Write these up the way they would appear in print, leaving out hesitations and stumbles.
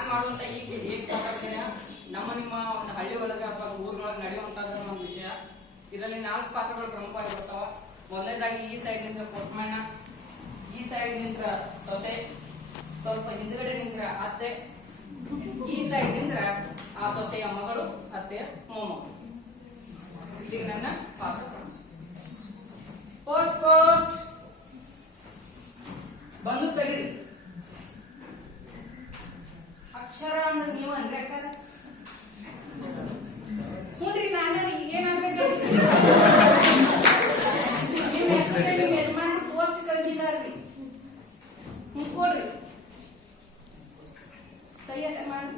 ನಾನು ಮಾಡುವಂತ ಈ ನಮ್ಮ ನಿಮ್ಮ ಒಂದು ಹಳ್ಳಿ ಒಳಗೆ ಅಥವಾ ಊರುಗಳೊಳಗೆ ನಡೆಯುವಂತದ್ದು ನಮ್ಮ ವಿಷಯ. ಇದರಲ್ಲಿ 4 ಪಾತ್ರಗಳು ಪ್ರಮುಖವಾಗಿ ಬರ್ತಾವ. ಮೊದಲನೇದಾಗಿ ಈ ಸೈಡ್ ನಿಂತ್ರ ಕೊಟ್ಮಣ್ಣ, ಈ ಸೈಡ್ ನಿಂತ್ರ ಸೊಸೆ, ಸ್ವಲ್ಪ ಹಿಂದ್ಗಡೆ ನಿಂತ್ರ ಅತ್ತೆ, ಈ ಸೈಡ್ ನಿಂತ್ರ ಆ ಸೊಸೆಯ ಮಗಳು, ಅತ್ತೆಯ ಮೊಮ್ಮಗಳು. ಇಲ್ಲಿಗೆ ನನ್ನ ಪಾತ್ರ. ಪೋಸ್ಟ್ ಪೋಸ್ಟ್ ಬಂದು ತಡೀರಿ. ಅಕ್ಷರ ಅಂದ್ರೆ ನೀವು ಅಂದ್ರೆ ಅಕ್ಕಾರ ನೋಡ್ರಿ, ನಾನು ಏನಾಗ್ಬೇಕು ನಿಮ್ಮ ಹೆಸರು ನಿಮ್ಮ ಯಜಮಾನ ಪೋಸ್ಟ್ ಕಳಿಸಿದಾರ್ರಿ, ಕೊಡ್ರಿ ಸಹಿ ಅಷ್ಟ ಮಾಡಿ.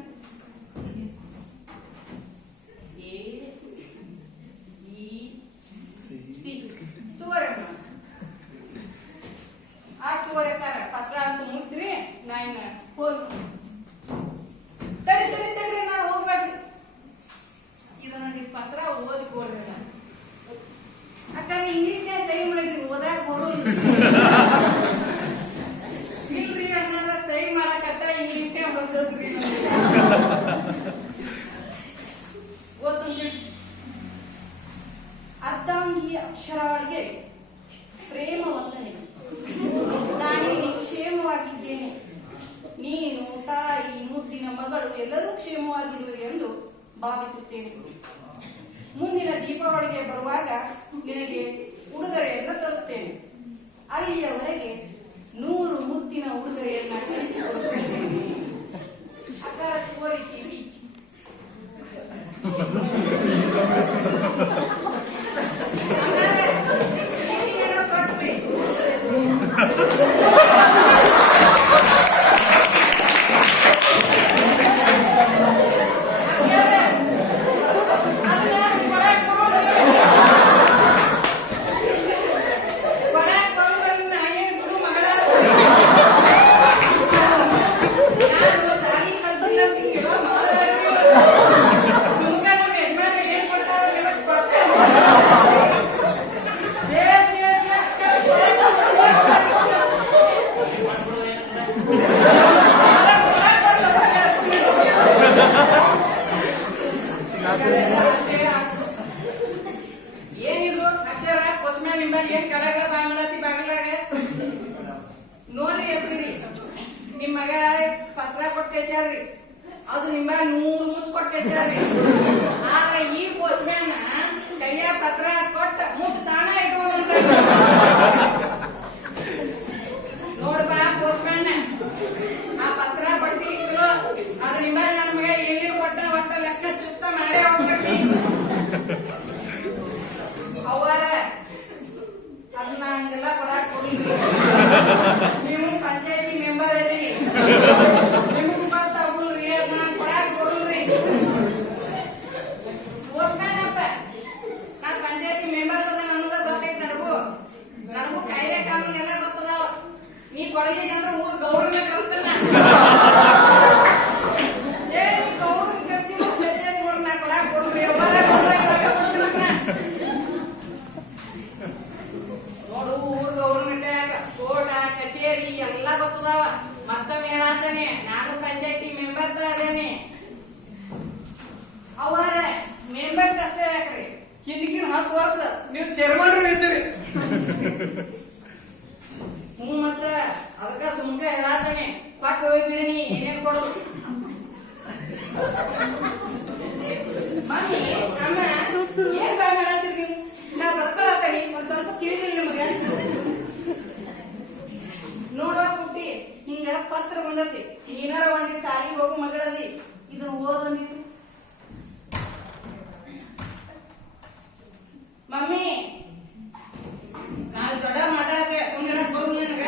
ಪತ್ರ ಅಂತ ಮುಟ್ರಿ. ನಾನು ತಡಿ ತಡಿ ತಡ್ರಿ, ನಾನು ಹೋಗ್ಬೇಡ್ರಿ. ಇದು ನೋಡಿ ಪತ್ರ ಓದಿ ಕೊಡ್ರಿ. ಅಕ್ಕಾರೆ ಇಂಗ್ಲಿಷ್ನ್ಯಾಗ ಸಹಿ ಮಾಡ್ರಿ, ಓದಾಕ ಬರೋಲ್ಲ. ಇಲ್ರಿ ಅಣ್ಣಾರ ಸಹಿ ಮಾಡಕತ್ತ ಇಂಗ್ಲಿಷ್ನ್ಯಾಗ ಬರ್ತದ್ರಿ. ಓದ್ತೀನಿ. ಅರ್ಧಾಂಗಿ ಅಕ್ಷರಾಳಿಗೆ ಪ್ರೇಮ ವಂದನೆ. ನಾನಿಲ್ಲಿ ಕ್ಷೇಮವಾಗಿದ್ದೇನೆ. ನೀನು, ತಾಯಿ, ಮುದ್ದಿನ ಮಗಳು ಎಲ್ಲರೂ ಕ್ಷೇಮವಾಗಿರುವಿರಿ ಎಂದು ಭಾವಿಸುತ್ತೇನೆ. ಮುಂದಿನ ದೀಪಾವಳಿಗೆ ಬರುವಾಗ ನಿನಗೆ ಉಡುಗೊರೆಯನ್ನು ತರುತ್ತೇನೆ. ಅಲ್ಲಿಯವರೆಗೆ 100 ಮುತ್ತಿನ ಉಡುಗೊರೆಯನ್ನ ಕಳಿಸಿಕೊಡುತ್ತೇನೆ. ಅಕಾರ ಕೋರಿಕೆ ಏನಿದು ಅಕ್ಷರ ಕೊತ್ಮ್ಯಾಗ ನಿಂಬ ಏನ್ ಕಲಾಗ ಬಾಂಗ್ಲಾತಿ ಬಾಗ್ಲಾಗ ನೋಡ್ರಿ ಇರ್ತೀರಿ. ನಿಮ್ ಮಗ ಪತ್ರ ಕೊಟ್ಟು ಕಳ್ಸ್ಯಾರ್ರಿ, ಅದು ನಿಂಬ 100 ಮುತ್ತು ಕೊಟ್ಟು ಕಳ್ಸ್ಯಾರ್ರಿ. ಆದ್ರೆ ಈ ಕೊತ್ಮ್ಯಾನ ಕೈಯ ಪತ್ರ ಕೊಟ್ಟ ಮುತ್ತು ತಾನ ಇಟ್ಕೊಂಡ ನೋಡ್ಬಾ ಪೋಸ್ಟ್ಮ್ಯಾನ್, ಆ ಪತ್ರ ಬಟ್ಟಿ ಇಟ್ಲು. ಅದ್ರ ನಿಂಬ ನನ್ನ ಮಗ ಏನೇನು ಕೊಟ್ಟ ಒಟ್ಟ ಲೆಕ್ಕ ಚುತ್ತ ಮಾಡೇ ಹೋಗ್ಬೇಕಿ. ಅವರ ಅದನ್ನ ಹಂಗೆಲ್ಲ ಕೊಡಾಕ್ ಕೊಡ್ಲಿ. ನೀವು ಪಂಚಾಯತಿ ಮೆಂಬರ್ ಅದೀರಿ, ನಿಮಗೂ ಗೊತ್ತಾಗುಲ್ರಿ, ಅದನ್ನ ಕೊಡಾಕ್ ಕೊಡ್ರಿ. ಹೋಗ್ತಾನಪ್ಪ, ನಾ ಪಂಚಾಯತಿ ಮೆಂಬರ್ ಅದ ಅನ್ನೋದ ಗೊತ್ತೈತಿ. ನನಗೂ ಕಾಯ್ದೆ ಕಾನೂನು ಎಲ್ಲ ಗೊತ್ತದಾವ. ನೀ ಕೊಡಲಿಲ್ಲ ಅಂದ್ರೆ ಊರ್ ಗೌರವನ ಕಲ್ತಾನ. ಗೌರವ ಕಲ್ಸಿ ನಾ ಕೊಡಾಕ್ ಕೊಡ್ರಿ. ನೋಡು, ಊರ್ ಗೌರ್ಮೆಂಟ್ ಕೋರ್ಟ್ ಕಚೇರಿ ಎಲ್ಲ ಗೊತ್ತದಾವ. ಮತ್ತೊಮ್ಮೆ ಹೇಳಾತಾನೆ, ನಾನು ಪಂಚಾಯತಿ ಮೆಂಬರ್ ಅದೇನೆ. ಅವರ ಮೆಂಬರ್ ಅಷ್ಟೇ ಯಾಕ್ರಿ, ಹಿಂದಿನ 10 ವರ್ಷ ನೀವು ಚೇರ್ಮನ್ ಇದ್ದೀರಿ. ಮತ್ತ ಅದಕ್ಕ ಸುಮ್ಕ ಹೇಳಾತಾನೆ, ಕೊಟ್ಟು ಹೋಗ್ಬಿಡಿನಿ. ಏನೇನ್ ಕೊಡೋದು ಮಮ್ಮಿ ಅಮ್ಮ ಏನ್ ಬಾ ಮಾಡತ್ತೀರಿ ನೀವು? ನಾ ಬರ್ಕೊಳತ್ತೀನಿ, ಒಂದ್ ಸ್ವಲ್ಪ ತಿಳಿದಿಲ್ಲ ನಿಮಗೆ. ನೋಡೋ ಪುಟ್ಟಿ, ಹಿಂಗ ಪತ್ರ ಬಂದತಿ, ಏನಾರ ಒಂದಿ ಸಾಲಿಗೆ ಹೋಗು ಮಗಳದಿ, ಇದನ್ನ ಓದೊಂದಿರಿ. ಮಮ್ಮಿ ನಾನು ದೊಡ್ಡ ಮಾತಾಡತ್ತೆ ಬರುದು ನನಗ.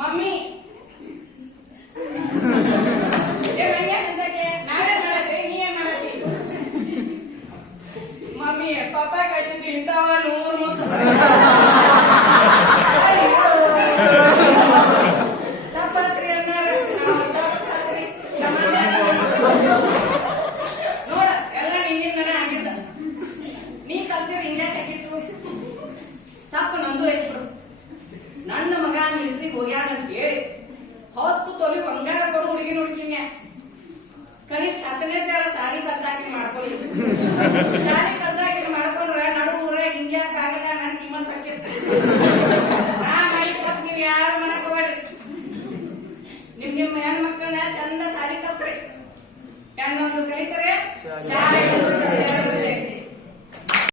ಮಮ್ಮಿ ನಾವೇ ಮಾಡತ್ತೆ, ನೀ ಏನ್ ಮಾಡತ್ತಿ? ಮಮ್ಮಿ ಪಾಪ ಕಳಿಸಿದ್ರಿ ಇಂಥವ 100 ಮುತ್ತು. ತಪ್ಪತ್ರಿ ಅನ್ನಾರ, ತಪ್ಪತ್ರಿ. ಶಾಲೆ ಕಲ್ತಾಗ ಇದು ಮಾಡ್ಕೊಂಡ್ರೆ ನಡು ಊರ ಹಿಂಗ್ಯಾಕಾಗಲ್ಲ ನನ್ ಕಿಮ್ಮತ್ ಹಾಕಿತ್ತು ನಾ ಮಾಡಿಕೊಟ್ ನೀವ್ ಯಾರು ಮಾಡಕ್ ಹೋಗ್ಬೇಡ್ರಿ. ನಿಮ್ಮ ಹೆಣ್ಮಕ್ಳನ್ನ ಚಂದ ಸಾಲಿ ಕಲ್ತ್ರಿ, ಹೆಣ್ಣೊಂದು ಕಲಿತರೆ ಶಾಲೆ